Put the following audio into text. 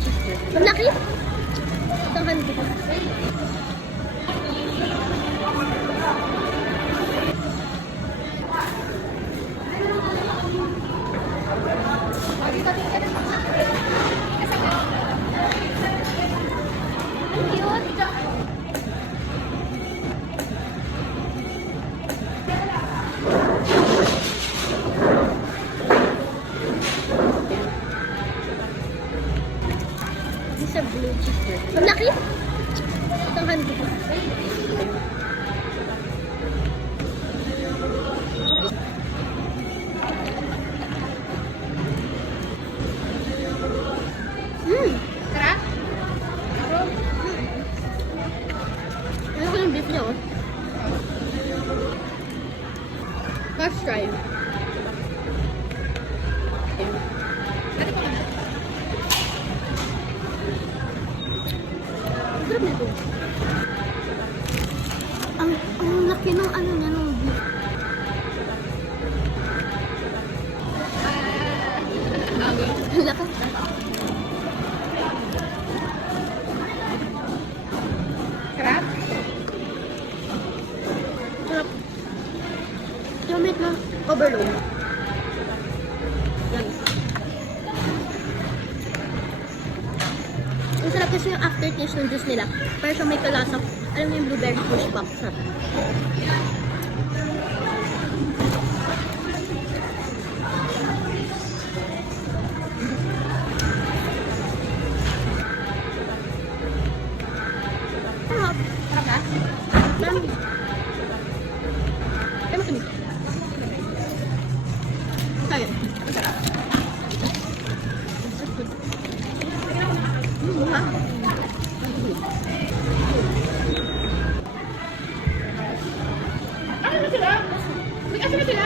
cheese. Ang laki! Isang hando. Sa blue cheese. Ang laki! Isang hando. Sarap? Ano ko yung beef niya, oh. First try. Ano pa ka na? Sarap nito. Ang laki ng ano niya, ng beef. Ang laki. Sarap? Sarap. Yung meat ng overload. Yan. Ang sarap kasi yung aftertaste ng juice nila. Parang siyang may kalasang, alam mo yung blueberry pushback. Sarap. Sarap. Sarap na? Sarap. Ay, makinig. Kaya. Sarap. Ha? Ano na sila? May kasi na sila?